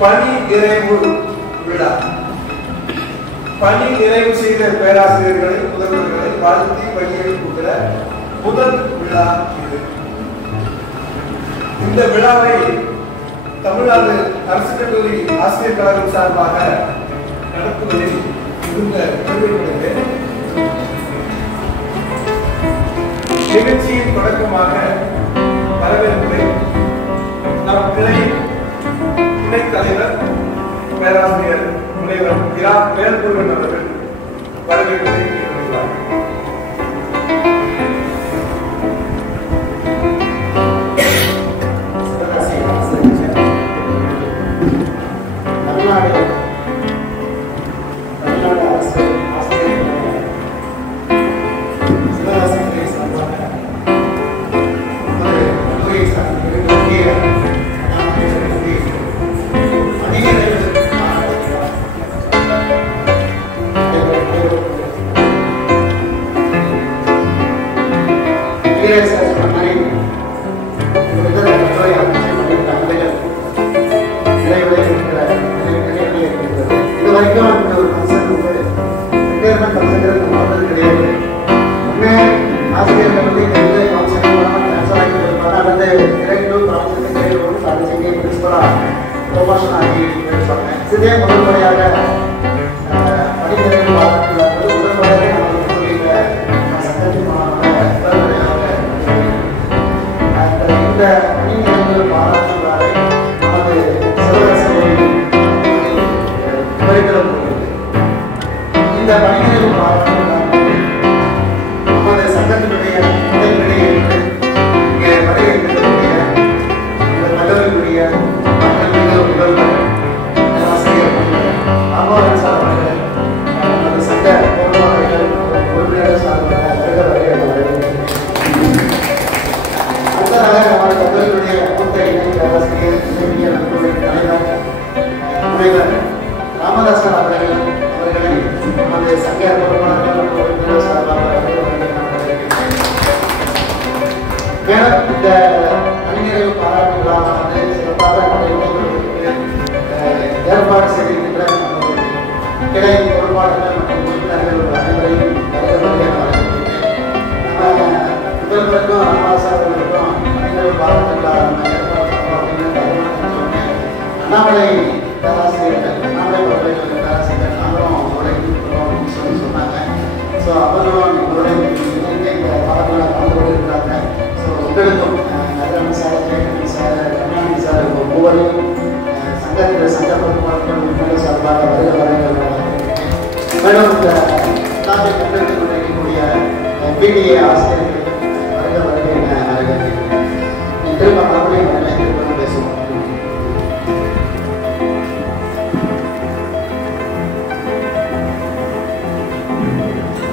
பணி நிறைவு விழா. பணி நிறைவு செய்த பேராசிரியர்களை முதல்வர்களை வாழ்த்தி வழியெழுப்புகிற முதல் விழா இது. இந்த விழாவை தமிழ்நாடு அரசு கல்லூரி ஆசிரியர் கழகம் சார்பாக நடத்துவதில் இருந்த பெருமைப்படுகிறேன். நிகழ்ச்சியின் தொடக்கமாக வரவேற்பை நம் கிளை துணைத் தலைவர் பேராசிரியர் முனைவர் இரா வேல்முருகன் அவர்கள் வரவேற்பை ஏற்றுள்ளார்.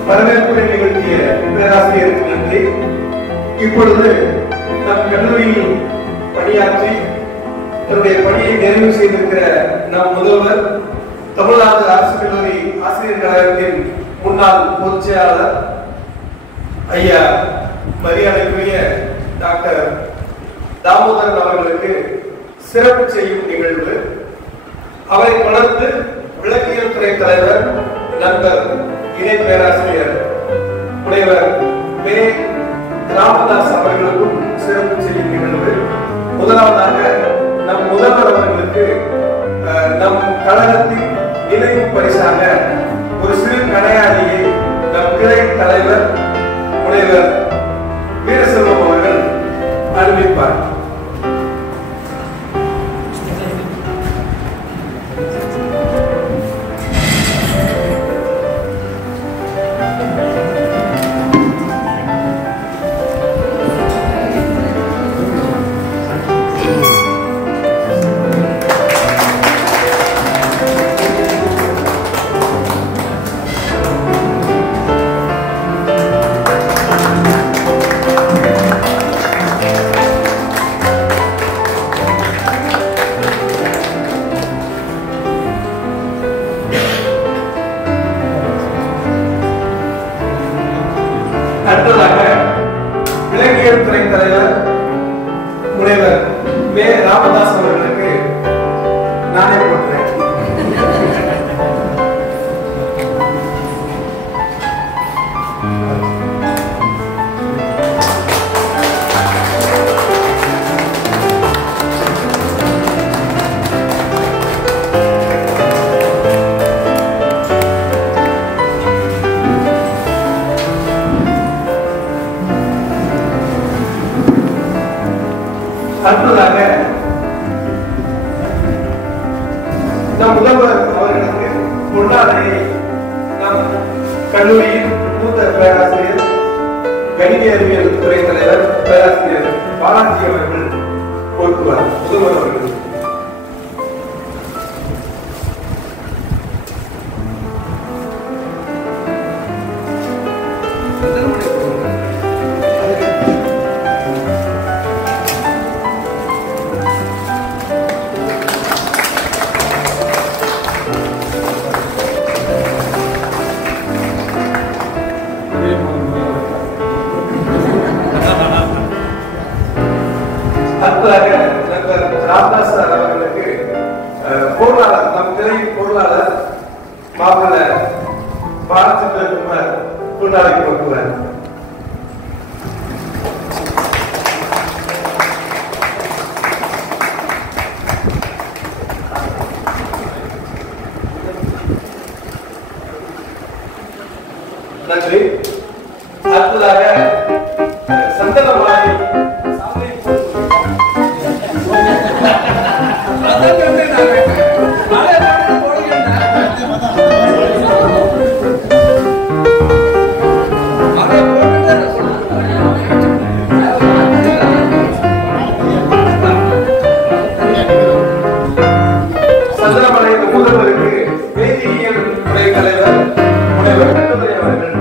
வரவேற்புரை நிகழ்த்திய பேராசிரியருக்கு நன்றி. இப்பொழுது நம் கல்லூரியில் பணியாற்றி தன்னுடைய பணியை நிறைவு செய்திருக்கிற நம் முதல்வர், தமிழ்நாடு அரசு கல்லூரி ஆசிரியர் கழகத்தின் முன்னாள் பொதுச் செயலாளர் ஐயா மரியாதைக்குரிய டாக்டர் தாமோதரன் அவர்களுக்கு சிறப்பு செய்யும் நிகழ்வு. அவரை தொடர்ந்து விலங்கியல் துறை தலைவர் நண்பர் இணை பேராசிரியர் முனைவர் வே ராமதாஸ் அவர்களுக்கும் சிறப்பு செய்யும் நிகழ்வு. முதலாவதாக நம் முதல்வர் அவர்களுக்கு நம் கழகத்தின் நினைவு பரிசாக ஒரு சிறு கடையாளியை நம் கிளை தலைவர் முனைவர் வீரசெல்வம் அவர்கள் அறிவிப்பார். அடுத்ததாக நம் முதல்வர் அவர்களுக்கு பொன்னாடையை நம் கல்லூரியின் மூத்த பேராசிரியர் கணினி அறிவியல் துறை தலைவர் பேராசிரியர் பாலாஜி அவர்கள் போட்டுவார். முதல்வர் அவர்கள் ராமதாஸ் சார் அவர்களுக்கு பொருளாளர் நம் திரையின் பொருளாளர் மாப்பிள்ள பாலச்சந்திரகுமார் பொன்னாடை கொடுக்குவார். நன்றி. அடுத்ததாக சந்தனமாலை சந்தனமலையின் முதல்வருக்கு வேதியியல் துறை தலைவர் முனைவர் கட்டுரை அவர்கள்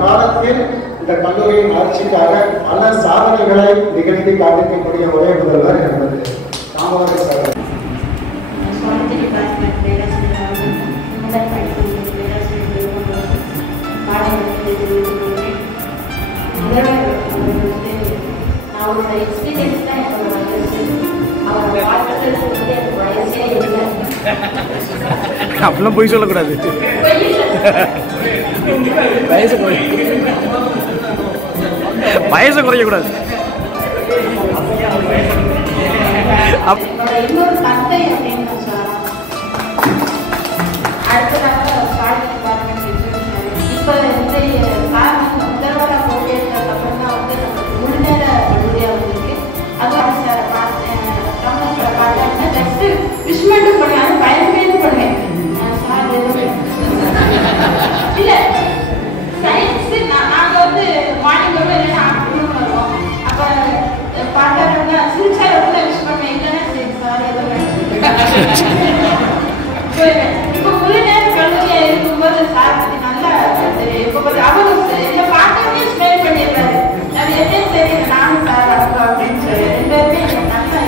காலத்தில் இந்த கல்லூரியின் வளர்ச்சிக்காக பல சாதனைகளை நிகழ்த்தி காண்பிக்கக்கூடிய ஒரே முதல்வர் என்பது ராமவர சார். அப்படிலாம் போய் சொல்லக்கூடாது. வயசை குறையக்கூடாது. இன்னொரு தந்தை அப்படின்னு அடுத்ததாக இப்போ இந்த முதல்வராக போட்டியெடுத்ததுக்கு அப்புறம் தான் வந்து முழு நேர கல்லூரியாக வந்திருக்கு. அதுவும் சார் பார்த்தேன், கமலா சார் பார்த்தேன், ஜஸ்ட்டு விஷ் மட்டும் பண்ணுவேன், பயன்பேன்னு பண்ணுவேன் சார். இல்லை சயின்ஸு நாங்கள் வந்து மார்னிங் வருவோம், இல்லைன்னா ஆஃப்டர்நூன் வருவோம். அப்போ பார்த்தாருன்னா சிரிச்சார கூட விஷ் பண்ணுவேன், இல்லைன்னா சரி சார் எதுவும் இப்போ முழு நேர கல்லூரியா இருக்கும்போது சார் நல்லா இப்போ அவரு இல்லை பார்க்கவே ஸ்மெல் பண்ணிடுறாரு. அது எதுவும் தெரியல, நானும் சார் அப்போ அப்படின்னு சொல்லி ரெண்டு பேருமே நல்லா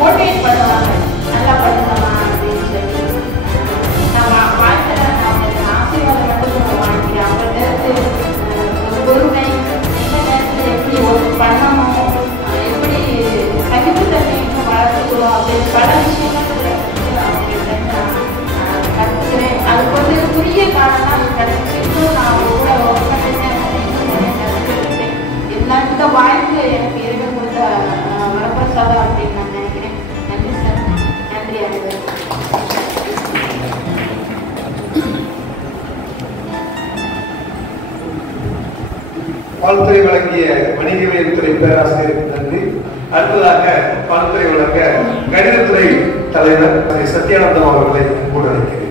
மோட்டிவேட் பண்ணுவாங்க, நல்லா பண்ணுவாங்க அப்படின்னு சொல்லி. நான் வாழ்க்கையில் நான் ஆசீர்வாதம் மட்டும் வாங்கிக்கிறேன். அவங்க நேரத்து பொறுமை, எந்த நேரத்தில் எப்படி ஒரு பண்ணணும், எப்படி சகிப்புத்தன்மை இன்னும் வளர்த்துக்கிறோம் அப்படின்னு பல விஷயங்கள் கற்றுக்கிறேன். அதுக்கு வந்து குறுகிய காலம் தான் கிடைச்சி. இன்னும் நான் அவங்க கூட ஒர்க் பண்ணிட்டேன், கற்றுக்கிட்டேன். இருந்தாலும் இந்த வாய்ப்பு எனக்கு இருக்கும்போது வரப்பிரசாதம் அப்படின்னு நான் நினைக்கிறேன். நன்றி சார், நன்றி அனைவரும். வாழ்த்துறை வழங்கிய வணிகவியல் துறை பேராசிரியருக்கு நன்றி. அடுத்ததாக வாழ்த்துறை வழங்க கணிதத்துறை தலைவர் சத்யானந்தம் அவர்களை கூட அழைக்கிறேன்.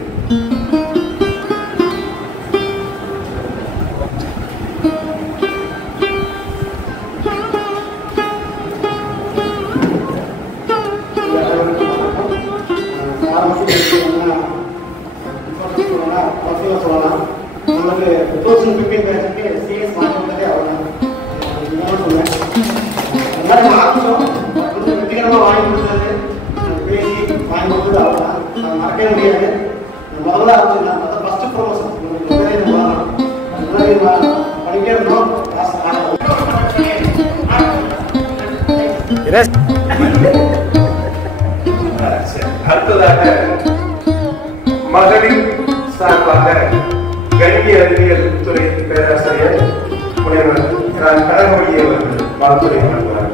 சொல்லலாம். நமக்கு 2015 பேட்சுக்கு சிஎஸ் வாங்கினதே அவ்வளோ சொல்லுவேன். எல்லாரும் ஆரம்பிச்சோம், கொஞ்சம் வெற்றிகரமாக வாங்கி கொடுத்தது, பேசி வாங்கி கொடுத்தது அவ்வளோதான். நான் மறக்கவே முடியாது. முதல்ல ஆரம்பிச்சிருந்தேன், மொத்தம் ஃபஸ்ட்டு ப்ரொமோஷன் பண்ணிட்டே இருந்தோம். அடுத்ததாக மகளிர் சார்பாக கணினி அறிவியல் துறை பேராசிரியர் முனைவர் கடகமணி அவர்கள் வாழ்த்துறை வழங்குவார்.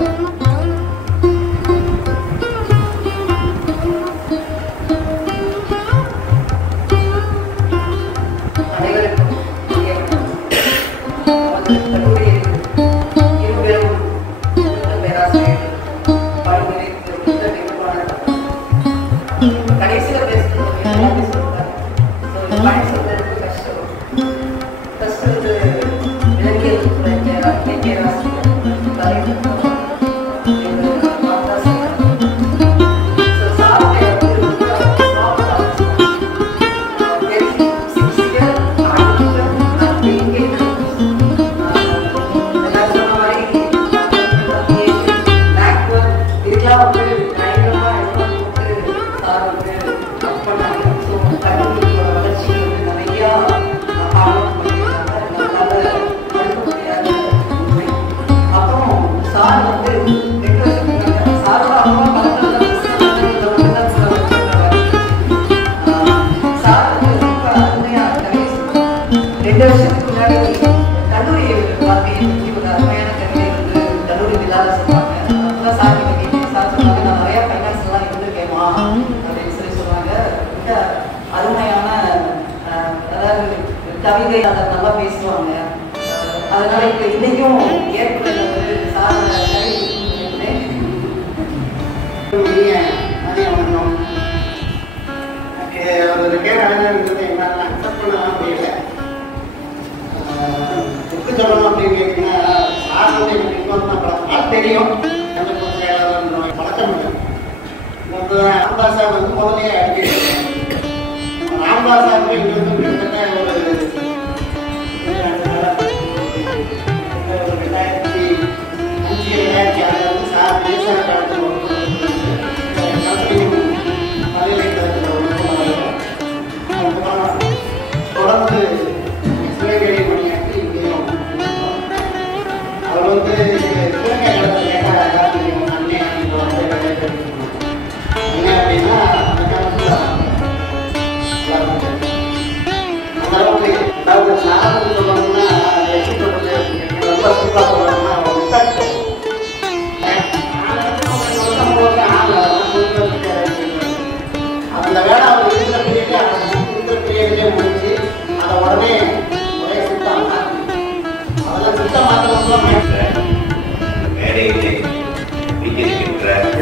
கவிதை அதை நல்லா பேசுவாங்க. அதனால இப்போ இன்னைக்கும் ஏற்படுறது சொல்லணும் அப்படின்னு கேட்டீங்கன்னா சார் வந்து எனக்கு இன்னொரு தெரியும், பழக்கம் இல்லை. ராம்தாஸ் சார் வந்து முதலே அடிக்கிறது. ராம்தாஸ் சாருக்கு இங்கே வந்து கிட்டத்தட்ட ஒரு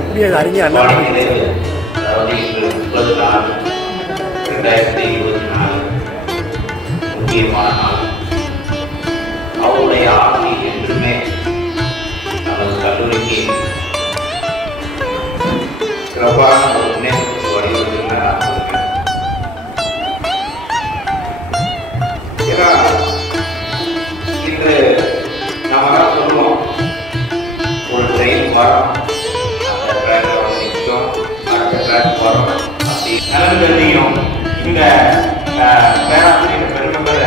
அதாவது இன்று 30/4/2024 முக்கியமான நாள். அவருடைய ஆட்சி என்றுமே நமது கல்லூரிக்கு சிறப்பான ஒரு முன்னேற்றத்துக்கு வழிவகுத்து நான் சொல்கிறேன். ஏன்னா இன்று நாம தான் சொல்லுவோம், ஒரு ட்ரெயின் வரோம், அந்த ட்ராக்ல வந்து நிற்கும், அடுத்த ட்ராக் வரும். அப்படி நலன்களையும் இந்த பேராசிரியர் பெருமை பெற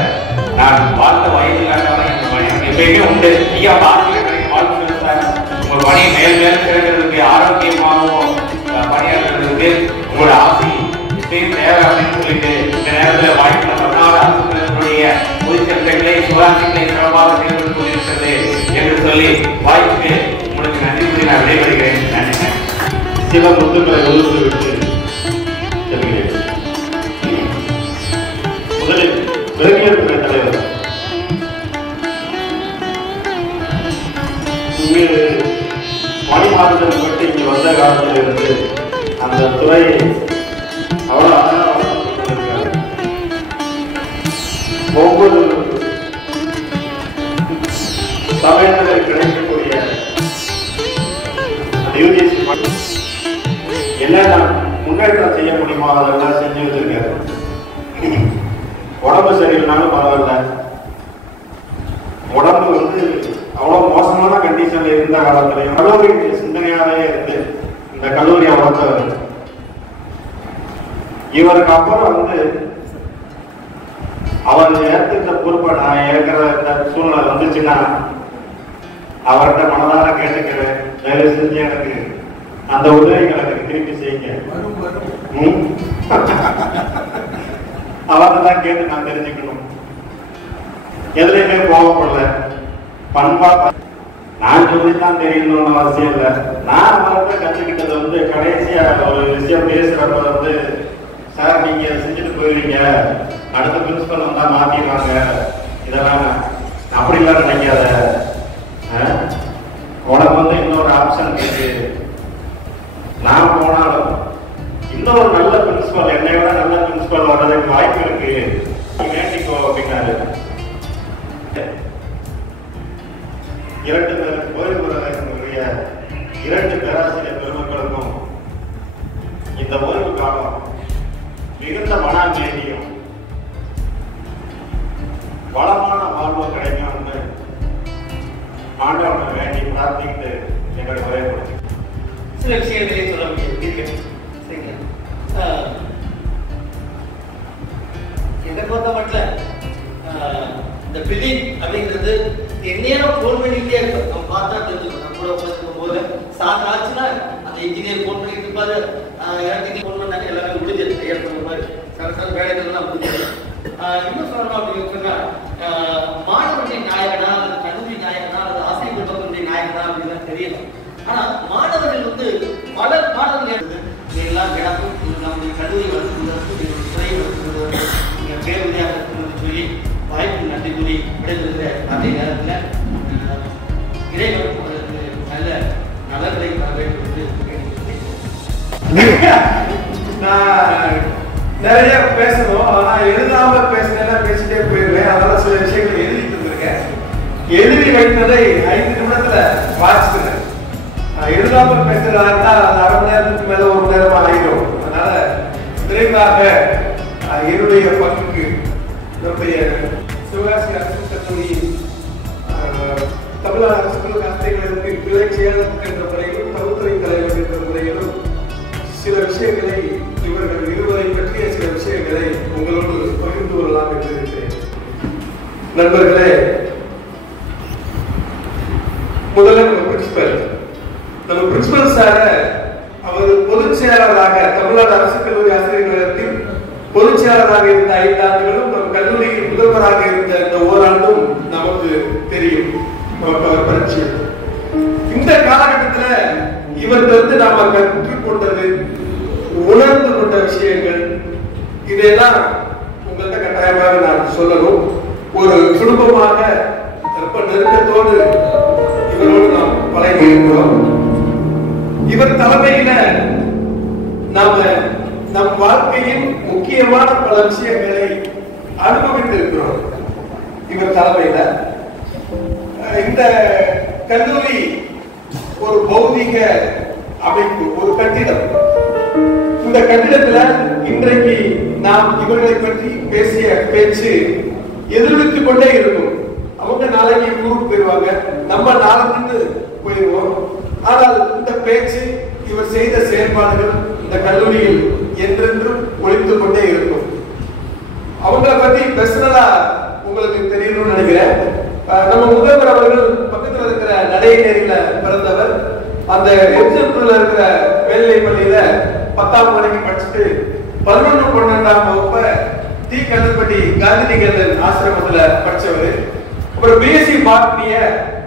நான் வாழ்ந்த வயது காட்டாமல் எனக்கு எப்பயுமே உண்டு. ஐயா வாழ்க்கை வாழ்க்கை சார், உங்கள் பணியை மேல் மேல் சிறக்கிறதுக்கு ஆரோக்கியமாகவும் பணியாற்றுறதுக்கு உங்களோட ஆசை எப்பயும் தேவை அப்படின்னு சொல்லிட்டு இந்த நேரத்தில் வாய்ப்பு தமிழ்நாடு அரசுடைய பொதுச்சட்டங்களை சுகாதாரங்களை சிறப்பாக செய்து கொண்டிருக்கிறது என்று சொல்லி வாய்ப்புக்கு உங்களுக்கு நன்றி கூறி நான் விடைபெறுகிறேன். நன்றி. சில முத்துக்களை ஒதுக்கி விட்டு செல்கிறேன். முதலில் பெருமையர் துறை தலைவர் இங்கு பணி மாறுதல் பற்றி இங்கு வந்த காலத்தில் இருந்து அந்த துறையை அவ்வளவு அழகாக வளர்த்திருக்கிறார். ஒவ்வொரு சமயத்தில் கிடைக்கக்கூடிய யூஜிசி என்னென்ன முன்னேற்றம் செய்ய முடியுமோ அதெல்லாம் செஞ்சு வச்சிருக்காரு. உடம்பு சரியில்லைனாலும் பரவாயில்ல, உடம்பு வந்து அவ்வளவு மோசமான கண்டிஷன்ல இருந்த காலத்திலையும் கல்லூரி சிந்தனையாவே இருந்து இந்த கல்லூரியை வளர்த்தவர். இவருக்கு அப்புறம் வந்து அவர் ஏற்ற பொறுப்பை நான் ஏற்கிற இந்த சூழ்நிலை வந்துச்சுன்னா அவர்கிட்ட மனதார கேட்டுக்கிறேன், வேலை செஞ்சு எனக்கு அந்த உதவிகளை திருப்பி செய்யுங்க. அவர்தான் கேட்டு நான் தெரிஞ்சுக்கணும். எதுலையுமே கோவப்படல, பண்பா நான் சொல்லித்தான் தெரியணும்னு அவசியம் இல்லை. நான் அவர்கிட்ட கற்றுக்கிட்டது வந்து கடைசியா ஒரு விஷயம் பேசுறப்ப வந்து, சார் நீங்க செஞ்சுட்டு போயிருவீங்க, அடுத்த பிரின்சிபல் வந்தா மாத்திடுவாங்க, இதெல்லாம் அப்படிலாம் நினைக்காத, உனக்கு வந்து இன்னொரு ஆப்ஷன் இருக்கு, நான் போனாலும் இன்னொரு நல்ல பிரின்சிபல், என்னை விட நல்ல பிரின்சிபல் வர்றதுக்கு வாய்ப்பு இருக்கு, வேண்டிக்கோ அப்படின்னாரு. 2 பேர் கோயில் உறவினருடைய 2 பேராசிரியர் பெருமக்களுக்கும் இந்த ஓய்வு காலம் மிகுந்த மன அமைதியும் வளமான வாழ்வு கிடைக்கும்னு ஆண்டவனை வேண்டி பிரார்த்திக்கிட்டு என்னுடைய உரையை கொடுத்து சில விஷயங்களே சொல்ல முடியும். சரிங்களா? என்னை பொறுத்த மட்டும் இந்த பில்டிங் அப்படிங்கிறது எந்நேரம் ஃபோன் பண்ணிக்கிட்டே இருக்கும். நம்ம பார்த்தா தெரிஞ்சுக்கணும். நம்ம கூட உட்காந்துக்கும் போது சார் ஆச்சுன்னா அந்த இன்ஜினியர் ஃபோன் பண்ணிட்டு இருப்பாரு, இடத்துக்கு ஃபோன் பண்ணாங்க, எல்லாமே முடிஞ்சது தயார் பண்ணுற மாதிரி சார் வேலைகள்லாம் முடிஞ்சது. இன்னும் சொல்லணும் அப்படின்னு சொன்னா, மாணவர்களின் நாயகனா அல்லது கல்லூரி நாயகனா அல்லது ஆசிரியர் குடும்பத்தினுடைய நாயகனா அப்படின்னு தெரியல. ஆனா மாணவர்கள் வந்து பல மாணவர்கள் எல்லாம் கிடக்கும் நம்முடைய கல்லூரி வளர்த்துவதற்கு துறை வளர்த்துவதற்கு நீங்கள் பேருந்தையாக இருக்கணும்னு சொல்லி வாய்ப்பு நன்றி கூறி விடைபெறுகிற அதே நேரத்தில் இறைவன் அவர்களுக்கு நல்ல நலன்களை வர வேண்டும் என்று நான் நிறைய பேசணும், ஆனா எழுதாம பேசிட்டே போயிருவேன். அதனால சில விஷயங்களை எழுதிட்டு இருந்திருக்கேன். எழுதி வைத்ததை 5 நிமிடத்துல வாசிக்கிறேன். எழுதாம பேசுறதா இருந்தா அது 1/2 மணி நேரத்துக்கு மேல 1 மணி நேரமா ஆயிடும். அதனால விரைவாக என்னுடைய பங்குக்கு நம்முடைய சிவகாசி அரசு கல்லூரியின் தமிழ்நாடு அரசு கல்லூரி ஆசிரியர்களுக்கு கிளை செயலர் என்ற முறையிலும் தமிழ்துறை தலைவர் என்ற முறையிலும் சில விஷயங்களை இவர்கள் இருவரை பற்றிய சில விஷயங்களை உங்களோடு பகிர்ந்து கொள்ளலாம் என்று இருக்கிறேன். நண்பர்களே, முதல்ல நம்ம பிரின்சிபல் சார அவர் பொதுச் செயலாளராக தமிழ்நாடு அரசு கல்லூரி ஆசிரியர் கழகத்தில் பொதுச் செயலாளராக இருந்த 5 ஆண்டுகளும் நம் கல்லூரியில் முதல்வராக இருந்த இந்த ஓராண்டும் நமக்கு தெரியும், நமக்கு அவர் பரிச்சயம். இந்த காலகட்டத்தில் இவர்கிட்ட நாம கற்றுக்கொண்டது, உணர்ந்து கொண்ட விஷயங்கள், இதையெல்லாம் உங்கள்கிட்ட கட்டாயமாக நான் சொல்லணும். ஒரு குடும்பமாக ரொம்ப நெருக்கத்தோடு இவரோடு நாம் பழகி இருக்கிறோம். இவர் தலைமையில நாம நம் வாழ்க்கையின் முக்கியமான பல விஷயங்களை அனுபவித்து இருக்கிறோம். இவர் தலைமையில இந்த கல்லூரி ஒரு பௌதிக அமைப்பு, ஒரு கட்டிடம். இந்த கட்டிடத்துல இன்றைக்கு நாம் இவர்களை பற்றி பேசிய பேச்சு எதிரொலித்துக் கொண்டே இருக்கும். அவங்க நாளைக்கு ஊருக்கு போயிடுவாங்க, நம்ம நாளைக்கு போயிடுவோம். ஆனால் இந்த பேச்சு, இவர் செய்த செயல்பாடுகள் இந்த கல்லூரியில் என்றென்றும் ஒழித்துக் கொண்டே இருக்கும். அவங்களை பத்தி பெர்சனலா உங்களுக்கு தெரியணும்னு நினைக்கிறேன். நம்ம முதல்வர் அவர்கள் பக்கத்துல இருக்கிற நடையேரியில பிறந்தவர். அந்த எக்ஸாம்பிள் இருக்கிற மேல்நிலை பள்ளியில 10ஆம் வரைக்கும் படிச்சுட்டு 11, 12ஆம் வகுப்ப டி கல்லுப்பட்டி காந்தி நிகேதன் ஆசிரமத்துல படிச்சவர். அப்புறம் பிஎஸ்சி பாட்டனிய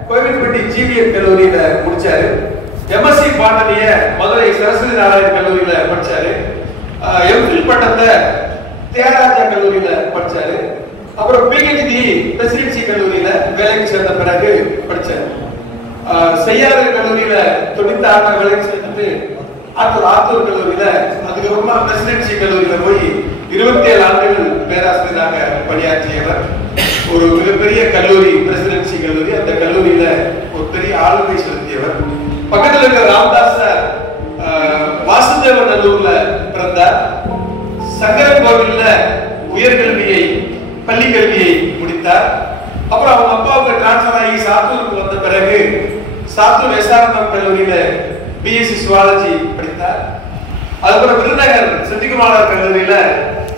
கோவில்பட்டி ஜிவிஎம் கல்லூரியில முடிச்சாரு. எம்எஸ்சி பாட்டனிய மதுரை சரஸ்வதி நாராயண் கல்லூரியில படிச்சாரு. எம்ஃபில் பட்டத்தை தியாகராஜா கல்லூரியில படிச்சாரு. அப்புறம் பிஹெச்டி பிரசிடென்சி கல்லூரியில வேலைக்கு சேர்ந்த பிறகு படிச்சாரு. செய்யாளர் கல்லூரியில 96 வேலைக்கு சேர்ந்துட்டு ஆத்தூர் கல்லூரியில, அதுக்கப்புறமா பிரசிடென்சி கல்லூரியில போய் 27 ஆண்டுகள் பேராசிரியராக பணியாற்றியவர். ஒரு மிகப்பெரிய கல்லூரி பிரசிடென்சி கல்லூரி, அந்த கல்லூரியில ஒரு பெரிய ஆளுமை செலுத்தியவர். பக்கத்துல இருக்கிற ராமதாஸ் வாசுதேவ நல்லூர்ல பிறந்தார். சங்கரன் கோவில்ல உயர்கல்வியை, பள்ளி கல்வியை முடித்தார். அப்புறம் அவங்க அப்பாவுக்கு டிரான்ஸ்பர் ஆகி சாத்தூருக்கு வந்த பிறகு சாத்தூர் எஸ்ஆர்எம் கல்லூரியில பிஎஸ்சி சுவாலஜி படித்தார். அதுக்கப்புறம் விருதுநகர் செந்திகுமார் கல்லூரியில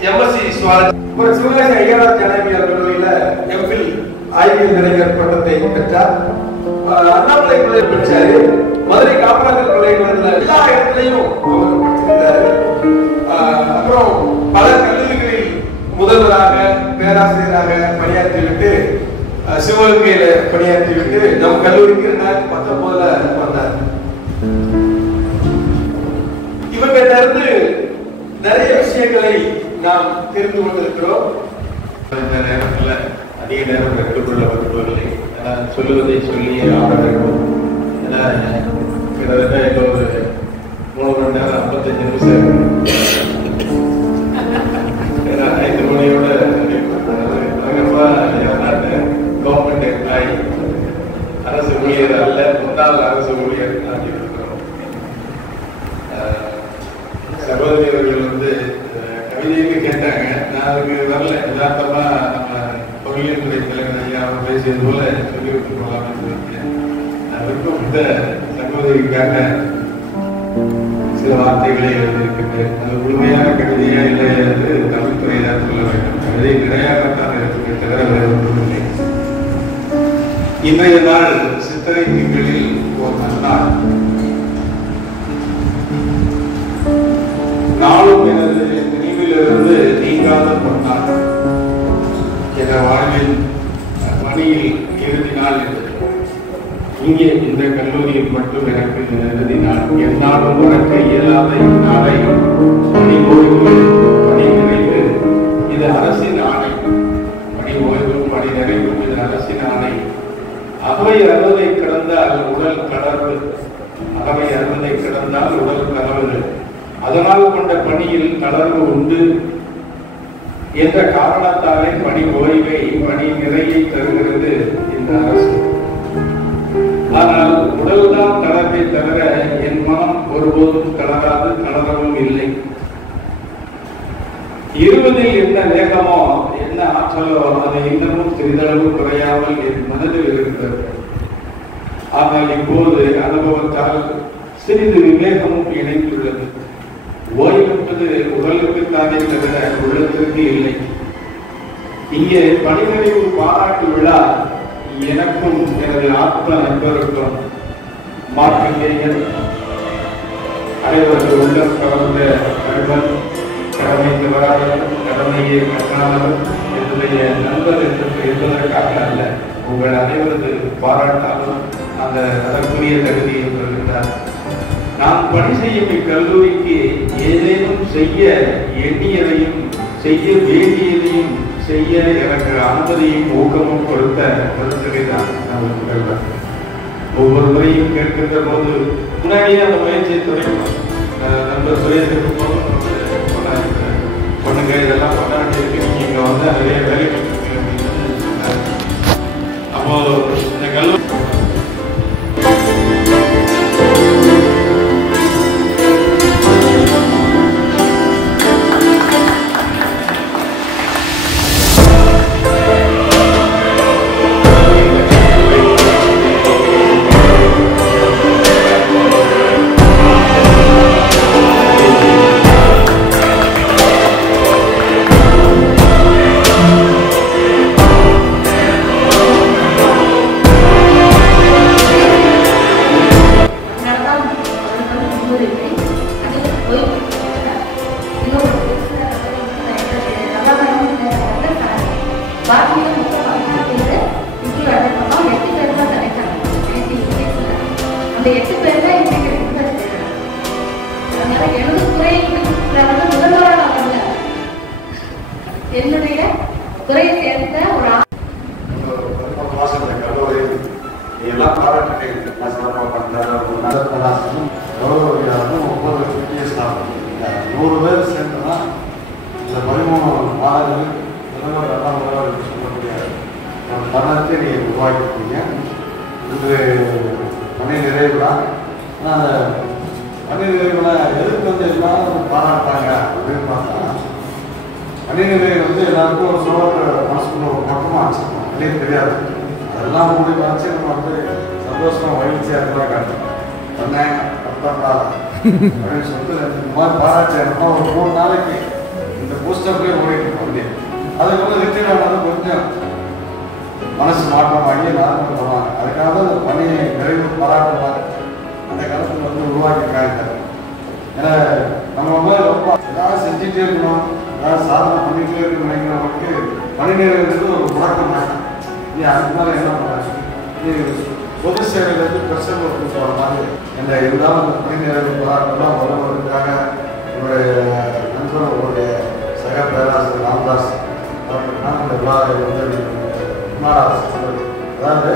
எம்எஸ்சி சுவாலஜி, அப்புறம் சிவகாசி ஐயனார் ஜனவியல் கல்லூரியில எம்ஃபில் ஆய்வியல் நிலையர் பட்டத்தை பெற்றார். அண்ணாமலை பல்கலை படிச்சாரு. மதுரை காமராஜர் பல்கலைக்கழகத்துல எல்லா இடத்துலையும் அவர் படிச்சிருக்காரு. அப்புறம் பல கல்லூரிகளில் முதல்வராக, பேராசிரியராக பணியாற்றிவிட்டு சிவகங்கையில பணியாற்றிவிட்டு நம் கல்லூரிக்கு 2019 வந்தார். இவர்கிட்ட இருந்து நிறைய விஷயங்களை நாம் தெரிந்து கொண்டிருக்கிறோம். இந்த நேரத்துல அதிக நேரம் எடுத்துக்கொள்ள விரும்பவில்லை. சொல்லுவதை சொல்லி ஆட வேண்டும். ஏன்னா கிட்டத்தட்ட ஒரு 3 மணி நேரம் 55 நிமிஷம் 5 மணியோட கவர்மெண்ட் எம்ப்ளாயி, அரசு ஊழியர் அல்ல, முன்னாள் அரசு ஊழியர் இருக்கிறோம். சகோதரி அவர்கள் கவிதைன்னு கேட்டாங்க. நான் அதுக்கு வரல. யதார்த்தமா நம்ம பொருளியல் துறை தலைவர் ஐயா அவர் பேசியது போல சொல்லி விட்டு போகலாம்னு சொல்லியிருக்கேன். அதற்கும் இந்த சகோதரிக்காக சில வார்த்தைகளை எழுதியிருக்கின்றேன். அது முழுமையான கவிதையா இல்லை என்று தமிழ்துறை தான் சொல்ல வேண்டும். கவிதை நிறையாகத்தான் இருக்குமே தவிர வேறு ஒன்றுமில்லை. இன்றைய நாள் சித்திரை திங்களில் ஒரு நன்னாள். நாளும் எனது நினைவிலிருந்து நீங்காத பொன்னாள். என வாழ்வில் பணியில் இறுதி நாள் என்று இங்கே இந்த கல்லூரியில் மட்டும் எனக்கு இறுதி நாள். என்னாலும் மறக்க இயலாத இந்நாளை பணி ஓய்வு, பணி நிறைவு, இது அரசின் ஆணை. பணி ஓய்வு, பணி நிறைவு, இது அரசின் ஆணை. அவை அறுவதை கிடந்தால் உடல் கலர்வு, அவை அறுவதை கிடந்தால் உடல் கலவு. அதனால் கொண்ட பணியில் தளர்வு உண்டு என்ற காரணத்தாலே பணி ஓய்வை, பணி நிறையை தருகிறது இந்த அரசு. ஆனால் உடல்தான் தளர்வை தவிர என் மனம் ஒருபோதும் தளராது, தளரவும் இல்லை. 20இல் என்ன வேகமோ, என்ன ஆற்றலோ அதை இன்னமும் சிறிதளவு குறையாமல் என் மனதில் இருக்கிறது. ஆனால் இப்போது அனுபவத்தால் சிறிது விவேகமும் இணைந்துள்ளது. ஓய்வென்பது உடலுக்குத்தானே தவிர உள்ளத்திற்கு இல்லை. இங்கே பணிநிறைவு பாராட்டு விழா எனக்கும் எனது ஆத்ம நண்பருக்கும் மார்க்கண்டேயன் அனைவரது உள்ளம் கலந்த கல்வன், கடமை தவறாதவர், கடமையை கற்றானவர் என்னுடைய நண்பர் என்பதற்காக அல்ல, உங்கள் அனைவரது பாராட்டாலும் அந்த அதற்குரிய தகுதியை பெறுகின்றார். நான் பணி செய்யும் இக்கல்லூரிக்கு ஏதேனும் செய்ய எண்ணியதையும் செய்ய வேண்டியதையும் செய்ய எனக்கு அனுமதியும் ஊக்கமும் கொடுத்தவைதான் ஒவ்வொரு முறையும் கேட்கின்ற போது முன்னாடியே அந்த முயற்சியை துடைக்கணும். நண்பர் சுரேஷுக்கு பொண்ணுங்க இதெல்லாம் கொண்டாடி இருக்கு, நீங்க வந்து நிறைய வேலைகள் இருக்கு அப்படின்னு சொன்னாங்க. அப்போ இந்த கல்லூரி என்னுடைய துறையை சேர்ந்த ஒரு கல்லூரி எல்லாம் பாராட்டுகள் சிறப்பாக பண்ணுறாரு. நடத்தலாசனும் கௌரவியாரும் ஒவ்வொரு முக்கிய ஸ்டாஃப் 100 பேர் சேர்ந்தனா இந்த 13 மாதங்கள் முதல்வர் எல்லாம் முதல்வர் சொல்லக்கூடிய ஒரு தருணத்தை நீங்கள் உருவாக்கிட்டீங்க. இன்று பணி நிறைவுனா அந்த பணி நிறைவுல எதுக்கு வந்து எல்லாரும் பாராட்டாங்க அப்படின்னு பார்த்தா, பணி நிறைவு வந்து எல்லாருக்கும் ஒரு சோழ மனசுக்குள்ள ஒரு பக்கமாக வச்சுருக்கோம், வெளியே தெரியாது. அதெல்லாம் உங்களுக்கு வச்சு நம்ம வந்து சந்தோஷமா மகிழ்ச்சியாக இருந்தால் காட்டுறோம். சொன்னேன் கரெக்டாக அப்படின்னு சொல்லிட்டு இந்த மாதிரி பாராட்டு ஒரு 3 நாளைக்கு இந்த போஸ்டர்லேயே ஓடிட்டு இருக்கோம். அப்படியே அதுக்கு ரிட்டையர் ஆனது கொஞ்சம் மனசு மாற்றமாகி நார்மல் பண்ணுவாங்க. அதுக்காக தான் அந்த பணியை நிறைவு பாராட்டுவாங்க. அந்த காலத்தில் வந்து உருவாக்கியிருக்காங்க. ஏன்னா நம்ம வந்து ரொம்ப ஏதாவது செஞ்சுட்டே இருக்கணும், ஏதாவது சாதனை பண்ணிகிட்டே இருக்கணும் நினைக்கிறவங்களுக்கு பணி நிறைவுன்றது ஒரு முடக்கம் தான். நீ அதுக்கு மேலே என்ன பண்ணாங்க, நீ பொது சேவையிலேருந்து பிரச்சனை போகிற மாதிரி என்ன இருந்தாலும் அந்த பணி நிறைவு பாராட்டெல்லாம் வருவதற்காக என்னுடைய நண்பர் உங்களுடைய சக பேராசிரியர் ராமதாஸ் அவர்களுக்கான இந்த விழாவை வந்து குமாராசு அதாவது